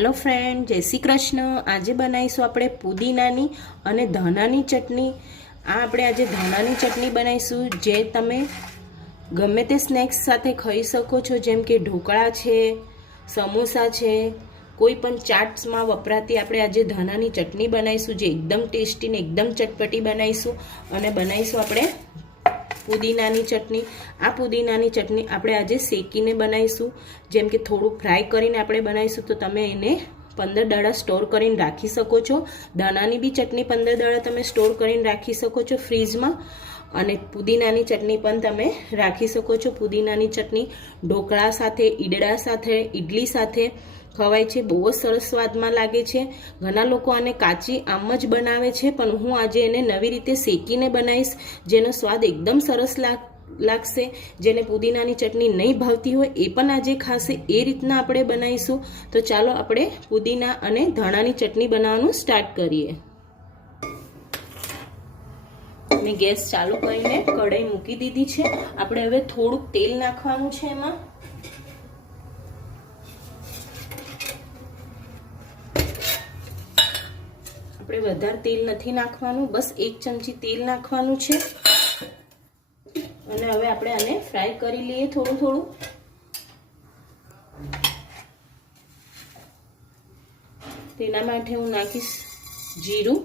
Hello friend, जय श्री कृष्ण। आज बनाईशुं आपणे पुदीनानी अने धानानी चटनी। आपणे आज धानानी चटनी बनाईशुं जे तमे गमे ते स्नेक्स साथे खाई शको छो, जेम के ढोकळा छे, समोसा छे, कोई पण चाट्स में वपराती आपणे आज धानानी चटनी बनाईशुं जे एकदम टेस्टी ने एकदम चटपटी बनाईशुं। अने बनाईशुं आपणे पुदीनानी चटनी। आ पुदीनानी चटनी आपणे आज शेकीने बनाईशुं, जेम के थोड़ुं फ्राय करीने आपणे बनाईशुं तो तमे एने 15 दाड़ा स्टोर करीने राखी शको छो। धानानी बी चटनी 15 दाड़ा तमे स्टोर करीने राखी शको छो फ्रीज में। अने पुदीनानी चटनी पण तमे राखी शको छो। पुदीनानी चटनी ढोकळा साथे, ईडड़ा साथे, इडली साथे खवाय छे। बहुत सरस स्वाद में लागे छे। घणा लोको आने काची आम ज बनावे छे, पण हूँ आज एने नवी रीते शेकीने बनाईश, जेनो स्वाद एकदम सरस लागशे। जेने पुदीनानी चटनी नहीं भावती होय ए पण आजे खाशे। ए रीतना आपणे बनाईशुं। तो चालो आपणे पुदीना अने धाणानी चटनी बनावવાનું स्टार्ट करीए। मैं गैस चालू करीने कढ़ाई मूकी दीधी छे। आपणे हवे थोड़ुं तेल नाखवानुं छे। एमां આપણે વધારે તેલ નથી નાખવાનું, બસ 1 ચમચી તેલ નાખવાનું છે। અને હવે આપણે આને ફ્રાય કરી લઈએ થોડું થોડું। તેના માટે હું નાખીશ જીરું।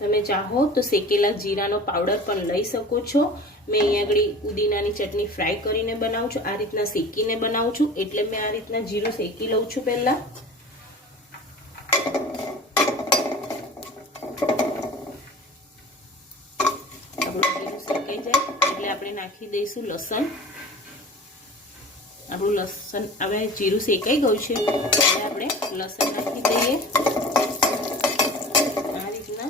તમે ચાહો તો શેકેલા જીરાનો પાવડર પણ લઈ શકો છો। मैं अहीं આગળ પુદીનાની ચટણી ફ્રાય કરીને બનાવું છું। આ રીતના શેકીને બનાવું છું, એટલે મેં આ રીતના જીરું શેકી લઉં છું પહેલા। नाखी दईशू लसन। आपणुं लसन हवे जीरु शेकाई गयुं छे, हवे आपणे लसन नाखी दईए। आ रीतना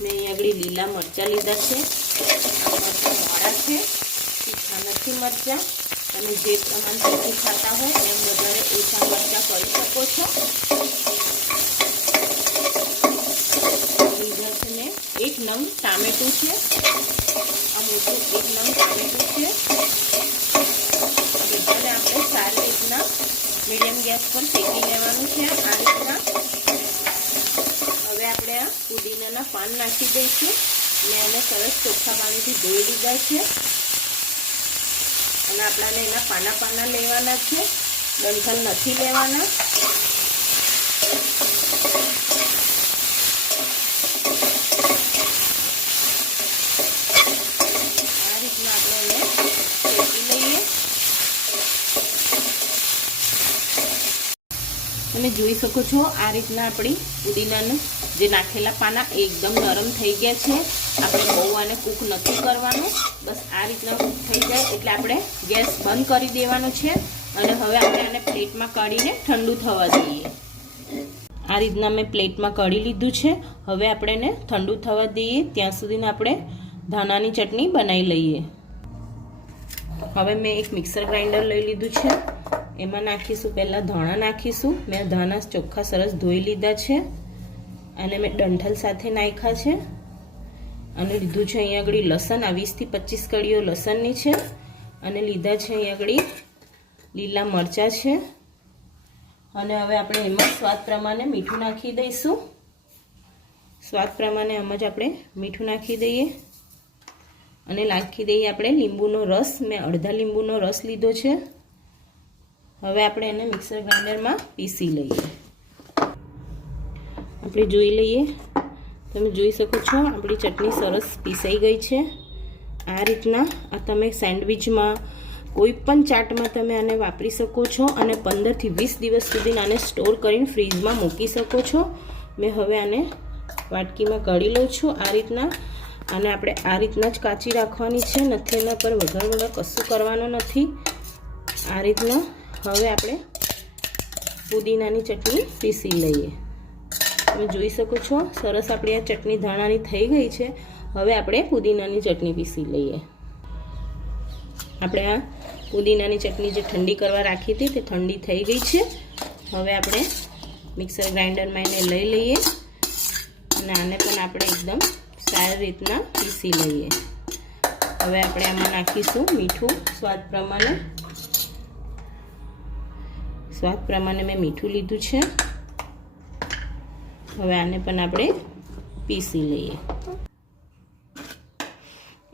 मैं अहीं आगळ लीला मरचा लीधा छे। मरचा मोड़ा छे, तीखा नथी मरचा। તમે જે પ્રમાણ તીખું ખાતા હોય એમ વધારે ઓછા મરચાં કરી શકો છો। લીધા છે મેં 1 નંગ ટામેટું છે। આ મોટું 1 નંગ ટામેટું છે। બધાને આપણે સારી રીતના મીડિયમ ગેસ પર શેકી લેવાનું છે। આ રીતના હવે આપણે આ પુદીનાના પાન નાખી દઈશું। મેં આને સરસ ચોખ્ખા પાણીથી ધોઈ લીધા છે। અને આપણાને એના પાના પાના લેવાના છે, ડંઠલ નથી લેવાના। આ રીતના આપણે એને શેકી લઈએ। તમે જોઈ શકો છો આ રીતના આપણી પુદીનાનું જે નાખેલા પાના એકદમ નરમ થઈ ગયા છે। આપણે બહુ આને કૂક નથી કરવાનું, બસ આ રીતના કૂક થઈ જાય એટલે આપણે ગેસ બંધ કરી દેવાનો છે। અને હવે આપણે આને પ્લેટમાં કાઢીને ઠંડુ થવા દઈએ। આ રીતના મેં પ્લેટમાં કાઢી લીધું છે। હવે આપણે એને ઠંડુ થવા દઈએ, ત્યાં સુધીને આપણે ધાણાની ચટણી બનાવી લઈએ। હવે મેં એક મિક્સર ગ્રાઇન્ડર લઈ લીધું છે। એમાં નાખીશું પહેલાં ધાણા નાખીશું। મેં ધાણા ચોખ્ખા સરસ ધોઈ લીધા છે અને મેં ડંઠલ સાથે નાખ્યા છે। અને લીધું છે અહીં આગળ લસણ, આ 20 થી 25 કળીઓ લસણની છે। અને લીધા છે અહીં આગળ લીલા મરચાં છે। અને હવે આપણે એમાં સ્વાદ પ્રમાણે મીઠું નાખી દઈશું। સ્વાદ પ્રમાણે આમ જ આપણે મીઠું નાખી દઈએ અને નાખી દઈએ આપણે લીંબુનો રસ। મેં અડધા લીંબુનો રસ લીધો છે। હવે આપણે એને મિક્સર ગ્રાઇન્ડરમાં પીસી લઈએ। આપણે જોઈ લઈએ, તમે જોઈ શકો છો આપણી ચટણી સરસ પીસાઈ ગઈ છે। આ રીતના આ તમે સેન્ડવિચમાં કોઈ પણ ચાટમાં તમે આને વાપરી શકો છો અને 15 થી 20 દિવસ સુધી આને સ્ટોર કરીને ફ્રીજમાં મૂકી શકો છો। મેં હવે આને વાટકીમાં કાઢી લઉં છું। આ રીતના આને આપણે આ રીતના જ કાચી રાખવાની છે, નથી એના પર વઘાર વગર કશું કરવાનું નથી। આ રીતના હવે આપણે પુદીનાની ચટણી પીસી લઈએ। તમે જોઈ શકો છો સરસ આપણી આ ચટણી ધાણાની થઈ ગઈ છે। હવે આપણે પુદીનાની ચટણી પીસી લઈએ। આપણે આ પુદીનાની ચટણી જે ઠંડી કરવા રાખી હતી તે ઠંડી થઈ ગઈ છે। હવે આપણે મિક્સર ગ્રાઇન્ડરમાં એને લઈ લઈએ અને આને પણ આપણે એકદમ સારી રીતના પીસી લઈએ. હવે આપણે આમાં નાખીશું મીઠું સ્વાદ પ્રમાણે મેં મીઠું લીધું છે. હવે આને પણ આપણે પીસી લઈએ.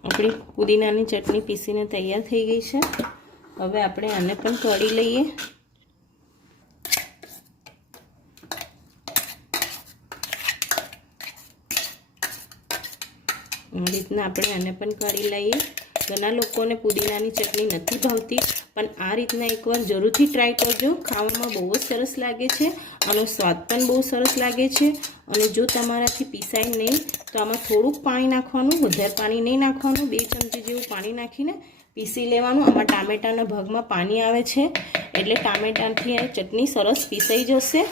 આપણી પુદીનાની ચટણી પીસીને તૈયાર થઈ ગઈ છે. હવે આપણે આને પણ કળી લઈએ. આ રીતના આપણે આને પણ કળી લઈએ. ઘણા લોકોને પુદીનાની ચટણી નથી ભાવતી, પણ આ રીતના એકવાર જરૂરથી ટ્રાય કરજો. ખાવામાં બહુ જ સરસ લાગે છે, આનો સ્વાદ પણ બહુ સરસ લાગે છે. અને જો તમારાથી પીસાય નહીં તો આમાં થોડુંક પાણી નાખવાનું, વધારે પાણી નહીં નાખવાનું. 2 ચમચી જેવું પાણી નાખીને પીસી લેવાનું. આમાં ટામેટાના ભાગમાં પાણી આવે છે, એટલે ટામેટાથી આ ચટણી સરસ પીસાઈ જશે.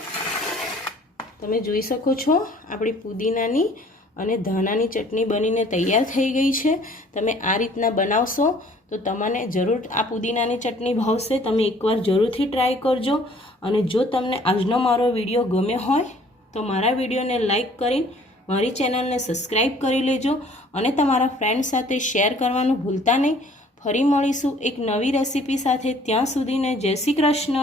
તમે જોઈ શકો છો આપણી પુદીનાની અને ધાણાની ચટણી બનીને તૈયાર થઈ ગઈ છે. તમે આ રીતના બનાવશો તો તમને જરૂર આ પુદીનાની ચટણી ભાવશે. તમે એકવાર જરૂરથી ટ્રાય કરજો. અને જો તમને આજનો મારો વિડીયો ગમ્યો હોય તો મારા વિડીયોને લાઈક કરી મારી ચેનલને સબસ્ક્રાઈબ કરી લેજો અને તમારા ફ્રેન્ડ સાથે શેર કરવાનું ભૂલતા નહીં. ફરી મળીશું એક નવી રેસીપી સાથે. ત્યાં સુધીને જય શ્રી કૃષ્ણ.